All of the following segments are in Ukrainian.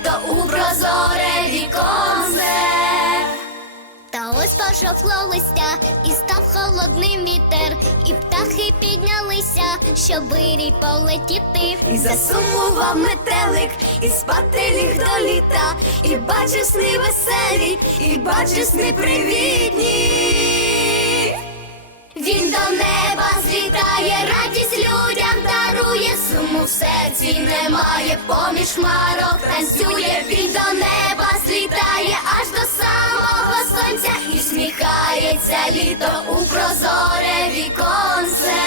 літо у прозоре віконце. Та ось пожовкло листя і став холодним вітер, і птахи піднялися, щоб рій полетіти. І засумував метелик, і спати ліг до літа, і бачив сни веселі, і бачив сни привітні. Серці немає, поміж хмарок танцює, він до неба злітає аж до самого сонця і сміхається літо у прозоре віконце.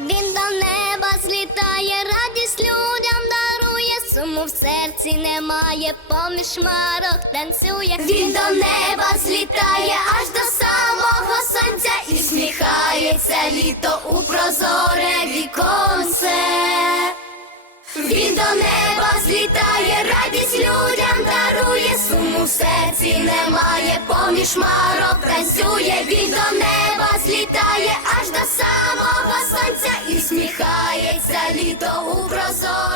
Він до неба злітає, радість людям дарує, суму в серці немає, поміж марок танцює. Він до неба злітає аж до самого сонця і сміхається літо у прозоре віконце. Він до неба злітає, радість людям дарує, суму в серці немає, поміж марок танцює, Грається літо у прозорі